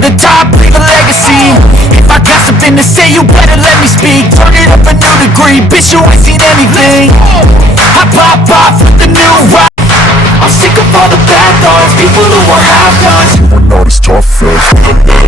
the top, leave a legacy. If I got something to say, you better let me speak. Turn it up a new degree, bitch, you ain't seen anything. I pop off with the new rock. I'm sick of all the bad thoughts, people who are half-nots. You are not as tough as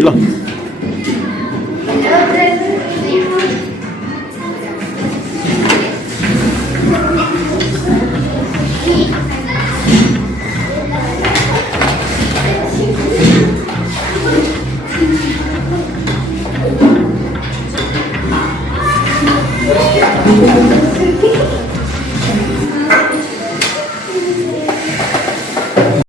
일로.